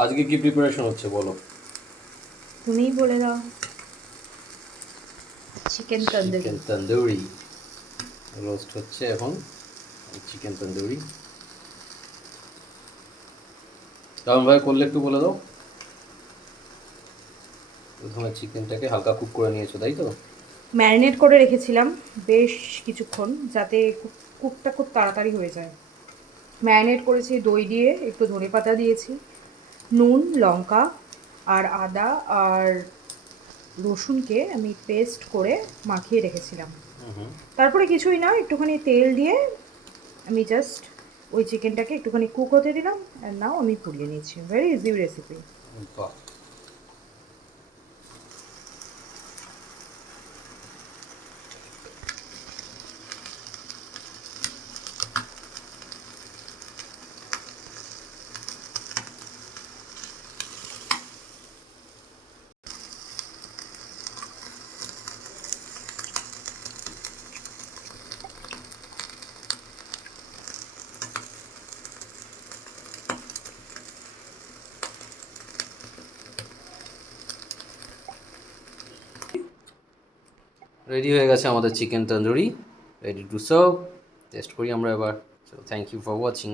আজকে কি প্রিপারেশন হচ্ছে বলো? তুমিই বলে দাও। Chicken tandoori. Chicken tandoori roast হচ্ছে এখন। চিকেন তন্দুরি কেমন ভাবে করলে একটু বলে দাও। প্রথমে চিকেনটাকে হালকা কুক করে নিয়েছো, তাই তো? ম্যারিনেট করে রেখেছিলাম বেশ কিছুক্ষণ, যাতে কুকটা খুব তাড়াতাড়ি হয়ে যায়। ম্যারিনেট করেছি দই দিয়ে, একটু ধনেপাতা দিয়েছি, নুন, লঙ্কা আর আদা আর রসুনকে আমি পেস্ট করে মাখিয়ে রেখেছিলাম। তারপরে কিছুই না, একটুখানি তেল দিয়ে আমি জাস্ট ওই চিকেনটাকে একটুখানি কুক হতে দিলাম, আর নাও আমি পুড়িয়ে নিয়েছি। Very easy recipe. বাহ, রেডি হয়ে গেছে আমাদের chicken tandoori. Ready to serve. Taste করি আমরা এবার। So thank you for watching.